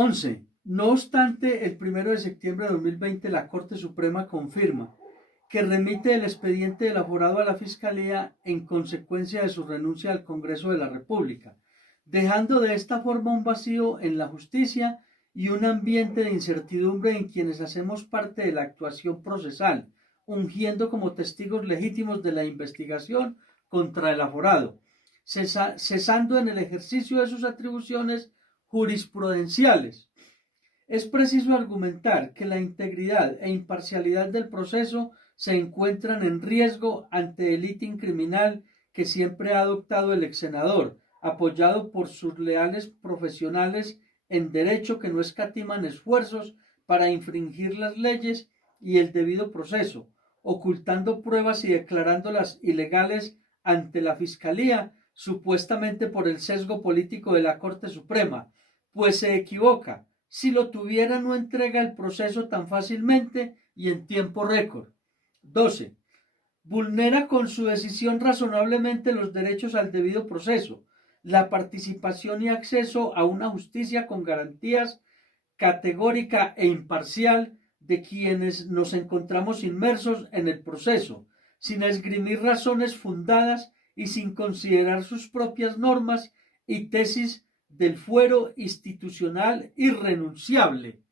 11. No obstante, el 1 de septiembre de 2020 la Corte Suprema confirma que remite el expediente del aforado a la Fiscalía en consecuencia de su renuncia al Congreso de la República, dejando de esta forma un vacío en la justicia y un ambiente de incertidumbre en quienes hacemos parte de la actuación procesal, ungiendo como testigos legítimos de la investigación contra el aforado, cesando en el ejercicio de sus atribuciones jurisprudenciales. Es preciso argumentar que la integridad e imparcialidad del proceso se encuentran en riesgo ante el ítem criminal que siempre ha adoptado el ex senador, apoyado por sus leales profesionales en derecho que no escatiman esfuerzos para infringir las leyes y el debido proceso, ocultando pruebas y declarándolas ilegales ante la Fiscalía, supuestamente por el sesgo político de la Corte Suprema, pues se equivoca. Si lo tuviera, no entrega el proceso tan fácilmente y en tiempo récord. 12. Vulnera con su decisión razonablemente los derechos al debido proceso, la participación y acceso a una justicia con garantías categórica e imparcial de quienes nos encontramos inmersos en el proceso, sin esgrimir razones fundadas y sin considerar sus propias normas y tesis del fuero institucional irrenunciable.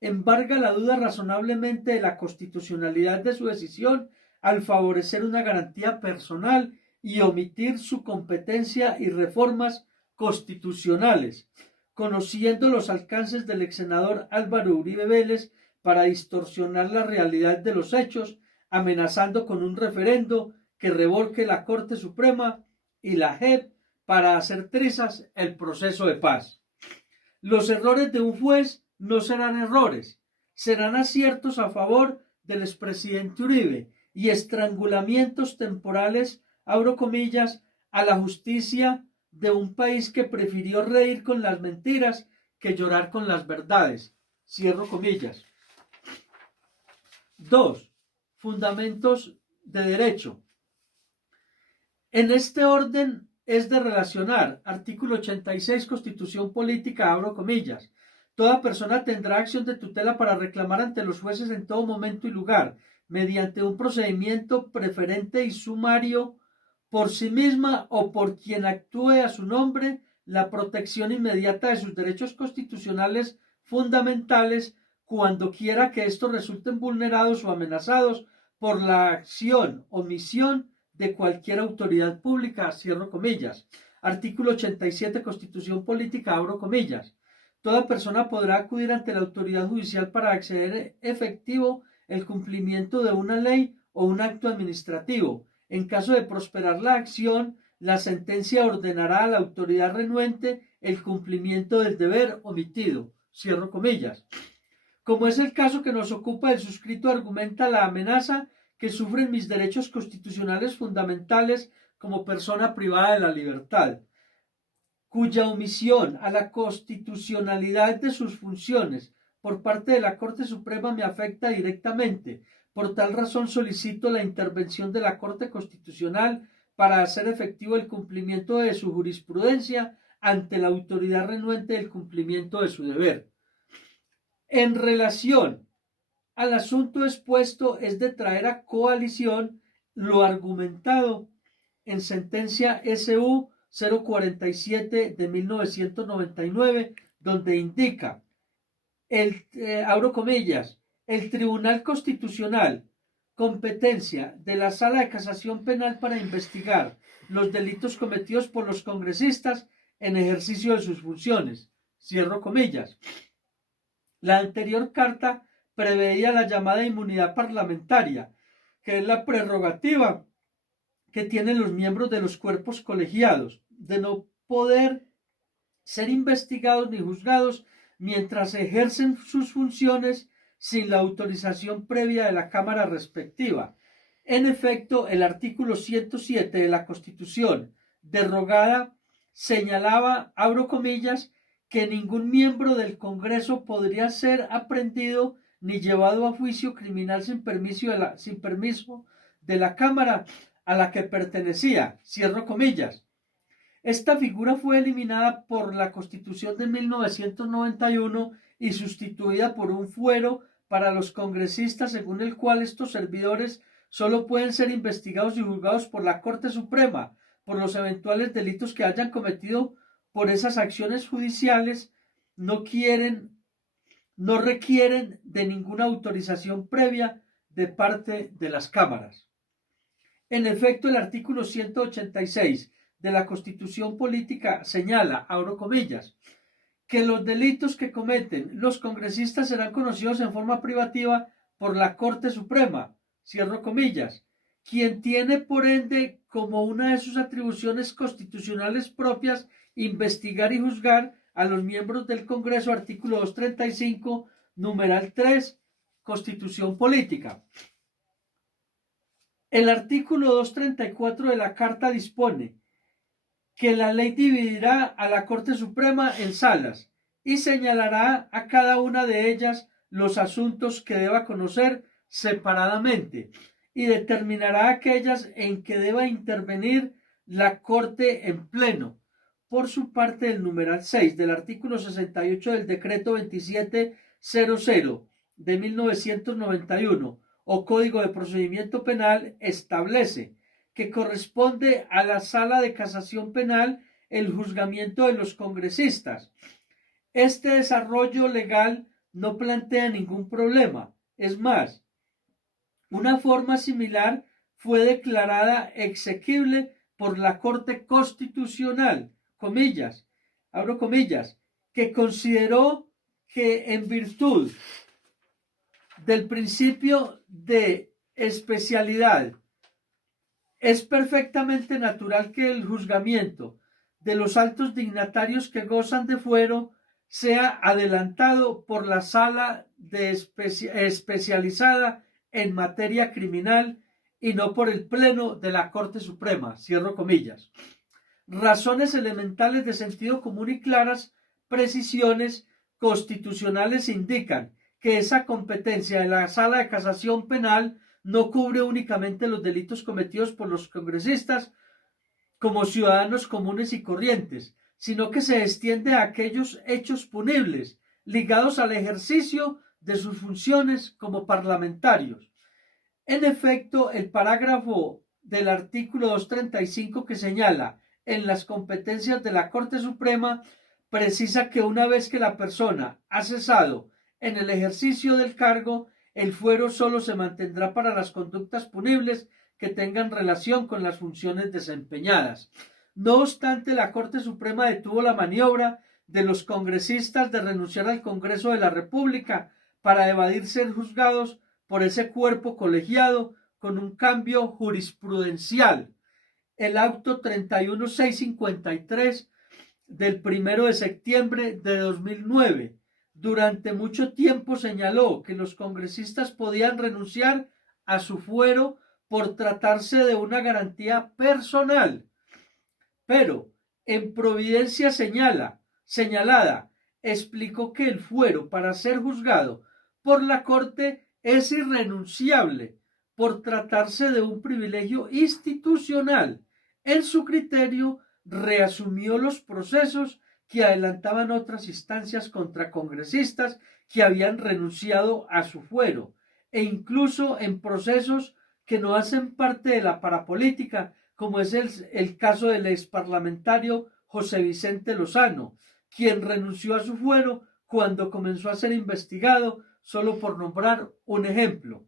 Embarga la duda razonablemente de la constitucionalidad de su decisión al favorecer una garantía personal y omitir su competencia y reformas constitucionales, conociendo los alcances del ex senador Álvaro Uribe Vélez para distorsionar la realidad de los hechos, amenazando con un referendo que revolque la Corte Suprema y la JEP para hacer trizas el proceso de paz. Los errores de un juez no serán errores, serán aciertos a favor del expresidente Uribe y estrangulamientos temporales, abro comillas, a la justicia de un país que prefirió reír con las mentiras que llorar con las verdades, cierro comillas. 2. Fundamentos de derecho. En este orden es de relacionar, artículo 86, Constitución Política, abro comillas. Toda persona tendrá acción de tutela para reclamar ante los jueces en todo momento y lugar, mediante un procedimiento preferente y sumario, por sí misma o por quien actúe a su nombre, la protección inmediata de sus derechos constitucionales fundamentales, cuando quiera que estos resulten vulnerados o amenazados por la acción, omisión de cualquier autoridad pública, cierro comillas. Artículo 87, Constitución Política, abro comillas. Toda persona podrá acudir ante la autoridad judicial para hacer efectivo el cumplimiento de una ley o un acto administrativo. En caso de prosperar la acción, la sentencia ordenará a la autoridad renuente el cumplimiento del deber omitido. Cierro comillas. Como es el caso que nos ocupa, el suscrito argumenta la amenaza que sufren mis derechos constitucionales fundamentales como persona privada de la libertad, cuya omisión a la constitucionalidad de sus funciones por parte de la Corte Suprema me afecta directamente. Por tal razón solicito la intervención de la Corte Constitucional para hacer efectivo el cumplimiento de su jurisprudencia ante la autoridad renuente del cumplimiento de su deber. En relación al asunto expuesto es de traer a coalición lo argumentado en sentencia SU 047 de 1999, donde indica, abro comillas, el Tribunal Constitucional, competencia de la Sala de Casación Penal para investigar los delitos cometidos por los congresistas en ejercicio de sus funciones, cierro comillas. La anterior carta preveía la llamada inmunidad parlamentaria, que es la prerrogativa que tienen los miembros de los cuerpos colegiados de no poder ser investigados ni juzgados mientras ejercen sus funciones sin la autorización previa de la Cámara respectiva. En efecto, el artículo 107 de la Constitución, derogada, señalaba, abro comillas, que ningún miembro del Congreso podría ser aprehendido ni llevado a juicio criminal sin permiso de la Cámara a la que pertenecía, cierro comillas. Esta figura fue eliminada por la Constitución de 1991 y sustituida por un fuero para los congresistas, según el cual estos servidores solo pueden ser investigados y juzgados por la Corte Suprema por los eventuales delitos que hayan cometido por esas acciones judiciales. No requieren de ninguna autorización previa de parte de las cámaras. En efecto, el artículo 186 de la Constitución Política señala, abro comillas, que los delitos que cometen los congresistas serán conocidos en forma privativa por la Corte Suprema, cierro comillas, quien tiene por ende como una de sus atribuciones constitucionales propias investigar y juzgar a los miembros del Congreso, artículo 235, numeral 3, Constitución Política. El artículo 234 de la Carta dispone que la ley dividirá a la Corte Suprema en salas y señalará a cada una de ellas los asuntos que deba conocer separadamente y determinará aquellas en que deba intervenir la Corte en pleno. Por su parte, el numeral 6 del artículo 68 del decreto 2700 de 1991 o Código de Procedimiento Penal establece que corresponde a la Sala de Casación Penal el juzgamiento de los congresistas. Este desarrollo legal no plantea ningún problema. Es más, una forma similar fue declarada exequible por la Corte Constitucional, comillas, abro comillas, que consideró que en virtud del principio de especialidad es perfectamente natural que el juzgamiento de los altos dignatarios que gozan de fuero sea adelantado por la sala especializada en materia criminal y no por el pleno de la Corte Suprema, cierro comillas. Razones elementales de sentido común y claras precisiones constitucionales indican que esa competencia de la Sala de Casación Penal no cubre únicamente los delitos cometidos por los congresistas como ciudadanos comunes y corrientes, sino que se extiende a aquellos hechos punibles ligados al ejercicio de sus funciones como parlamentarios. En efecto, el parágrafo del artículo 235 que señala en las competencias de la Corte Suprema precisa que una vez que la persona ha cesado en el ejercicio del cargo, el fuero solo se mantendrá para las conductas punibles que tengan relación con las funciones desempeñadas. No obstante, la Corte Suprema detuvo la maniobra de los congresistas de renunciar al Congreso de la República para evadir ser juzgados por ese cuerpo colegiado con un cambio jurisprudencial. El auto 31653 del 1 de septiembre de 2009 durante mucho tiempo señaló que los congresistas podían renunciar a su fuero por tratarse de una garantía personal, pero en providencia señalada explicó que el fuero para ser juzgado por la Corte es irrenunciable por tratarse de un privilegio institucional. En su criterio, reasumió los procesos que adelantaban otras instancias contra congresistas que habían renunciado a su fuero, e incluso en procesos que no hacen parte de la parapolítica, como es el caso del exparlamentario José Vicente Lozano, quien renunció a su fuero cuando comenzó a ser investigado, solo por nombrar un ejemplo.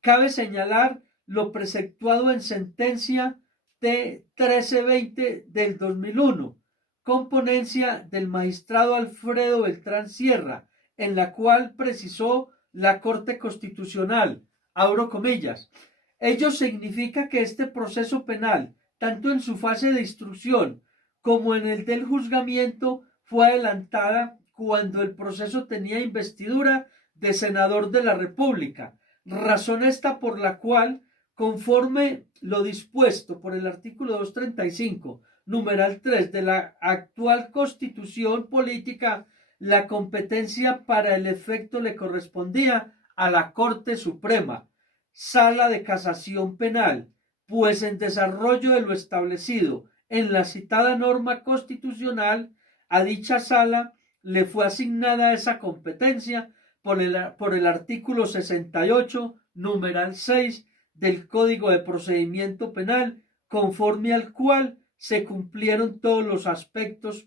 Cabe señalar lo preceptuado en sentencia T 1320 del 2001, con ponencia del magistrado Alfredo Beltrán Sierra, en la cual precisó la Corte Constitucional, abro comillas, ello significa que este proceso penal, tanto en su fase de instrucción como en el del juzgamiento, fue adelantada cuando el proceso tenía investidura de senador de la República, razón esta por la cual, conforme lo dispuesto por el artículo 235, numeral 3 de la actual Constitución Política, la competencia para el efecto le correspondía a la Corte Suprema, Sala de Casación Penal, pues en desarrollo de lo establecido en la citada norma constitucional, a dicha sala le fue asignada esa competencia por el artículo 68, numeral 6 del Código de Procedimiento Penal, conforme al cual se cumplieron todos los aspectos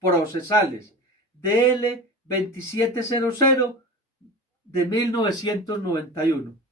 procesales. DL 2700 de 1991.